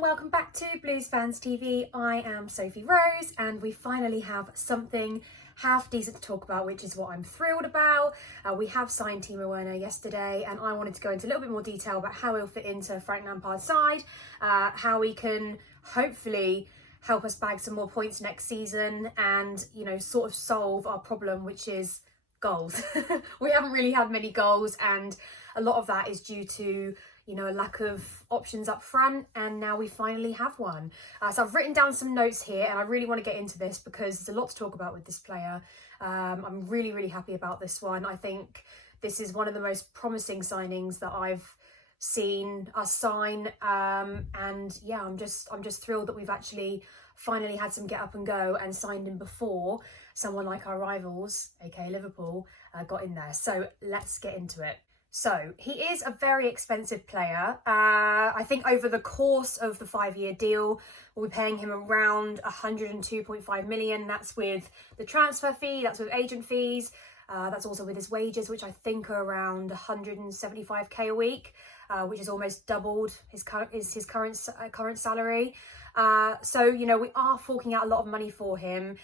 and welcome back to Blues Fans TV. I am Sophie Rose and we finally have something half decent to talk about, which is what I'm thrilled about. We have signed Timo Werner yesterday and I wanted to go into a little bit more detail about how he'll fit into Frank Lampard's side, how he can hopefully help us bag some more points next season and, you know, sort of solve our problem, which is goals. We haven't really had many goals and a lot of that is due to, you know, a lack of options up front, and now we finally have one. So I've written down some notes here and I really want to get into this because there's a lot to talk about with this player. I'm really happy about this one. I think this is one of the most promising signings that I've seen us sign, and yeah, I'm just thrilled that we've actually finally had some get up and go and signed him before someone like our rivals, aka Liverpool, got in there. So let's get into it. So he is a very expensive player. I think over the course of the 5-year deal, we'll be paying him around 102.5 million. That's with the transfer fee, that's with agent fees. That's also with his wages, which I think are around 175k a week, which is almost doubled his current salary. So, you know, we are forking out a lot of money for him,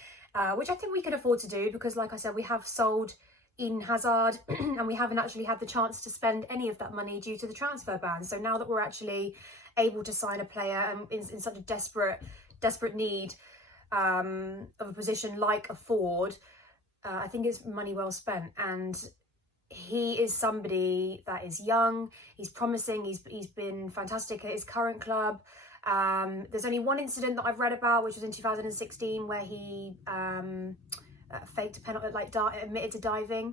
which I think we can afford to do because, like I said, we have sold Eden Hazard and we haven't actually had the chance to spend any of that money due to the transfer ban. So now that we're actually able to sign a player and in such a desperate need of a position like a forward, I think it's money well spent. And he is somebody that is young, he's promising, he's been fantastic at his current club. There's only one incident that I've read about, which was in 2016, where he faked a penalty, admitted to diving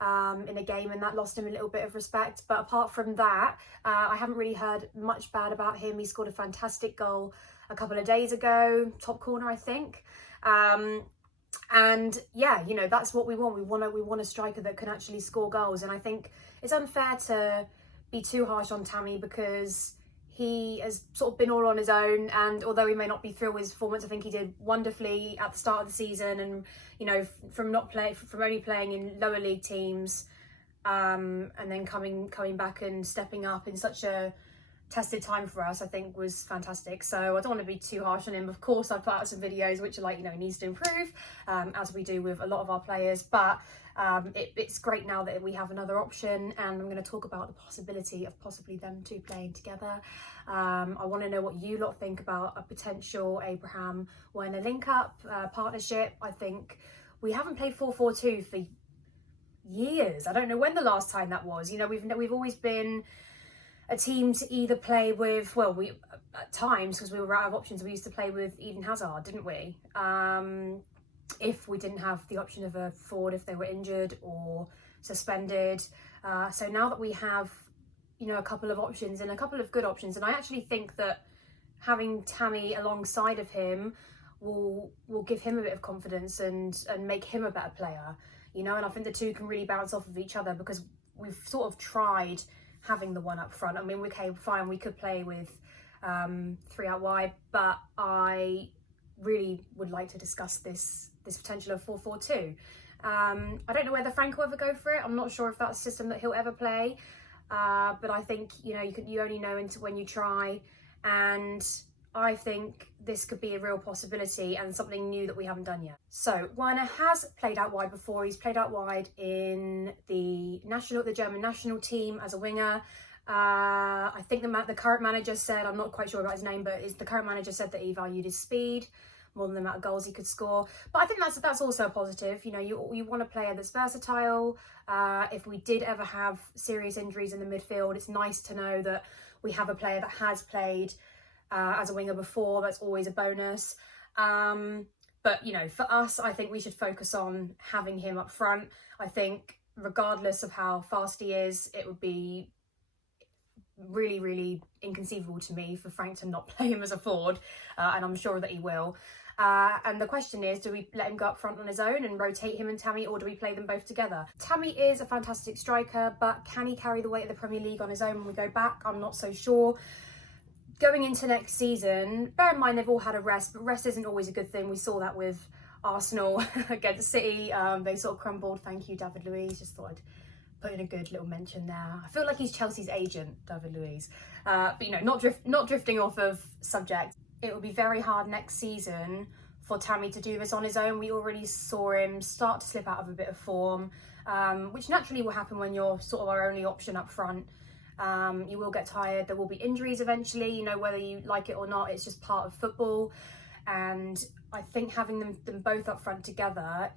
in a game, and that lost him a little bit of respect. But apart from that, I haven't really heard much bad about him. He scored a fantastic goal a couple of days ago, top corner, I think. And yeah, you know, that's what we want. We want a striker that can actually score goals. And I think it's unfair to be too harsh on Tammy because he has sort of been all on his own, and although he may not be through his performance, I think he did wonderfully at the start of the season. And you know, from only playing in lower league teams, and then coming back and stepping up in such a tested time for us, I think was fantastic. So I don't want to be too harsh on him. Of course, I put out some videos which are like, you know, he needs to improve, as we do with a lot of our players. But it's great now that we have another option, and I'm going to talk about the possibility of possibly them two playing together. I want to know what you lot think about a potential Abraham Werner link-up partnership. I think we haven't played 4-4-2 for years. I don't know when the last time that was. You know, we've always been a team to either play with, well, we at times, because we were out of options, we used to play with Eden Hazard, didn't we? If we didn't have the option of a forward, if they were injured or suspended. So now that we have, you know, a couple of options and a couple of good options, and I actually think that having Tammy alongside of him will give him a bit of confidence and make him a better player, you know. And I think the two can really bounce off of each other because we've sort of tried having the one up front. I mean, okay, fine, we could play with 3 out wide, but I really would like to discuss this potential of 4-4-2. I don't know whether Frank will ever go for it. I'm not sure if that's a system that he'll ever play, but I think, you know, you only know until when you try, and I think this could be a real possibility and something new that we haven't done yet. So Werner has played out wide before. He's played out wide in the German national team as a winger. I think the current manager said, I'm not quite sure about his name, but the current manager said that he valued his speed more than the amount of goals he could score. But I think that's also a positive. You know, you want a player that's versatile. If we did ever have serious injuries in the midfield, it's nice to know that we have a player that has played as a winger before. That's always a bonus. But, you know, for us, I think we should focus on having him up front. I think regardless of how fast he is, it would be really inconceivable to me for Frank to not play him as a forward, and I'm sure that he will. And the question is, do we let him go up front on his own and rotate him and Tammy, or do we play them both together? Tammy is a fantastic striker, but can he carry the weight of the Premier League on his own when we go back? I'm not so sure. Going into next season, bear in mind they've all had a rest, but rest isn't always a good thing. We saw that with Arsenal against City. They sort of crumbled. Thank you, David Luiz. Just thought I'd put in a good little mention there. I feel like he's Chelsea's agent, David Luiz. But you know, not drifting off of subject. It will be very hard next season for Tammy to do this on his own. We already saw him start to slip out of a bit of form, which naturally will happen when you're sort of our only option up front. You will get tired. There will be injuries eventually. You know, whether you like it or not, it's just part of football. And I think having them both up front together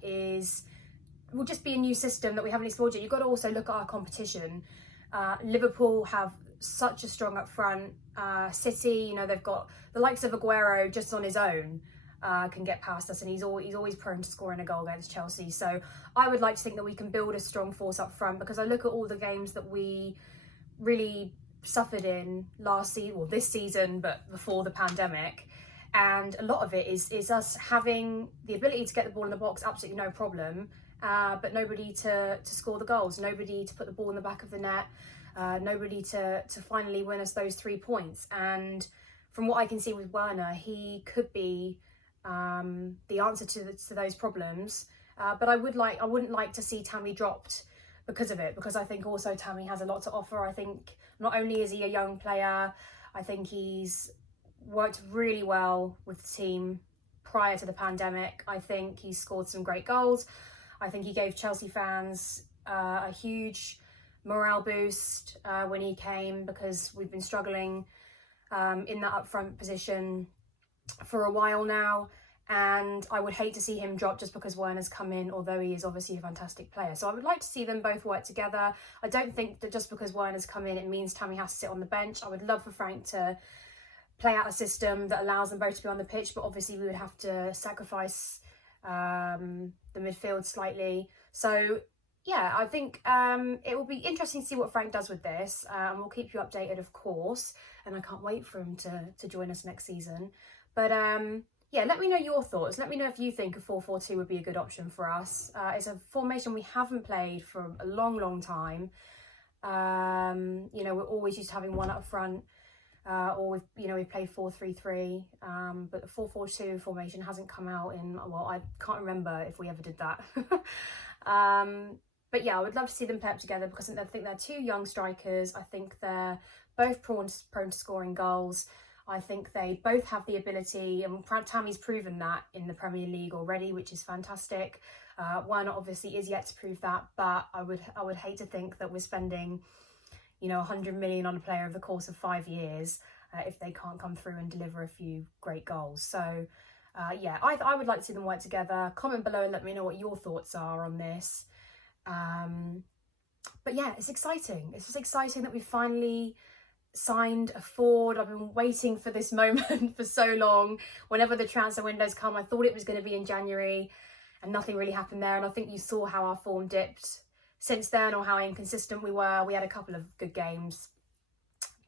will just be a new system that we haven't explored yet. You've got to also look at our competition. Liverpool have such a strong up front. City, you know, they've got the likes of Aguero just on his own can get past us, and he's always prone to scoring a goal against Chelsea. So I would like to think that we can build a strong force up front, because I look at all the games that we really suffered in this season, but before the pandemic. And a lot of it is us having the ability to get the ball in the box, absolutely no problem, but nobody to score the goals, nobody to put the ball in the back of the net, nobody to finally win us those 3 points. And from what I can see with Werner, he could be the answer to those problems. But I wouldn't like to see Tammy dropped because of it, because I think also Tammy has a lot to offer. I think not only is he a young player, I think he's worked really well with the team prior to the pandemic. I think he's scored some great goals. I think he gave Chelsea fans a huge morale boost when he came, because we've been struggling in that up front position for a while now. And I would hate to see him drop just because Werner's come in, although he is obviously a fantastic player. So I would like to see them both work together. I don't think that just because Werner's come in, it means Tammy has to sit on the bench. I would love for Frank to play out a system that allows them both to be on the pitch, but obviously we would have to sacrifice the midfield slightly. So yeah, I think it will be interesting to see what Frank does with this, and we'll keep you updated, of course, and I can't wait for him to join us next season. But yeah, let me know your thoughts. Let me know if you think a 4-4-2 would be a good option for us. It's a formation we haven't played for a long time. You know, we're always used to having one up front, or we play 4-3-3, but the 4-4-2 formation hasn't come out in, well, I can't remember if we ever did that. But yeah, I would love to see them play up together, because I think they're two young strikers. I think they're both prone to scoring goals. I think they both have the ability, and Tammy's proven that in the Premier League already, which is fantastic. Werner obviously is yet to prove that, but I would hate to think that we're spending, 100 million on a player over the course of 5 years if they can't come through and deliver a few great goals. So yeah, I would like to see them work together. Comment below and let me know what your thoughts are on this. But yeah, it's exciting. It's just exciting that we finally signed a forward. I've been waiting for this moment for so long. Whenever the transfer windows come, I thought it was going to be in January, and nothing really happened there. And I think you saw how our form dipped since then, or how inconsistent we were. We had a couple of good games,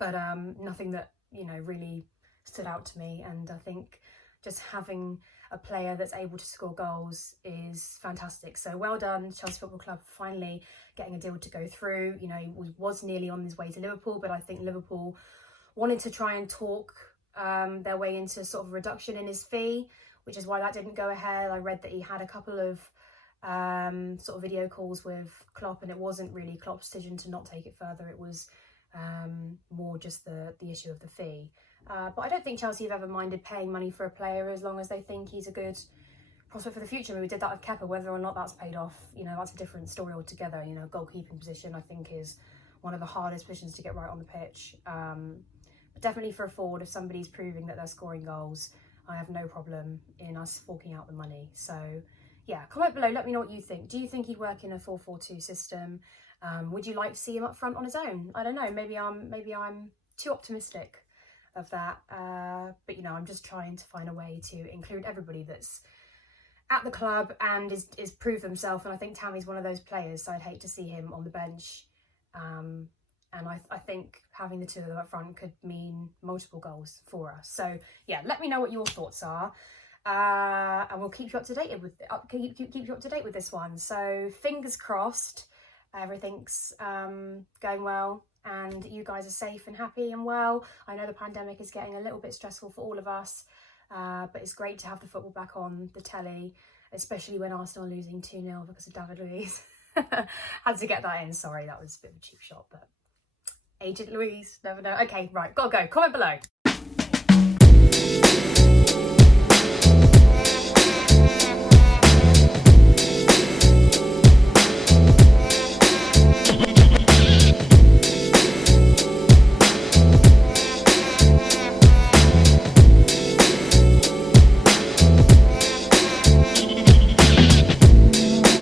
but nothing that really stood out to me. And I think just having a player that's able to score goals is fantastic. So well done, Chelsea Football Club, for finally getting a deal to go through. He was nearly on his way to Liverpool, but I think Liverpool wanted to try and talk their way into sort of a reduction in his fee, which is why that didn't go ahead. I read that he had a couple of sort of video calls with Klopp, and it wasn't really Klopp's decision to not take it further. It was more just the issue of the fee. But I don't think Chelsea have ever minded paying money for a player as long as they think he's a good prospect for the future. I mean, we did that with Kepa. Whether or not that's paid off, that's a different story altogether. Goalkeeping position, I think, is one of the hardest positions to get right on the pitch. But definitely for a forward, if somebody's proving that they're scoring goals, I have no problem in us forking out the money. So yeah, comment below, let me know what you think. Do you think he'd work in a 4-4-2 system? Would you like to see him up front on his own? I don't know, maybe I'm too optimistic of that, but I'm just trying to find a way to include everybody that's at the club and is proved themselves. And I think Tammy's one of those players, so I'd hate to see him on the bench. And I think having the two of them up front could mean multiple goals for us. So yeah, let me know what your thoughts are, and we'll keep you up to date with this one. So fingers crossed, everything's going well, and you guys are safe and happy and well. I know the pandemic is getting a little bit stressful for all of us, but it's great to have the football back on the telly, especially when Arsenal are losing 2-0 because of David Luiz. Had to get that in. Sorry, that was a bit of a cheap shot, but Agent Louise, never know. Okay, right, gotta go. Comment below.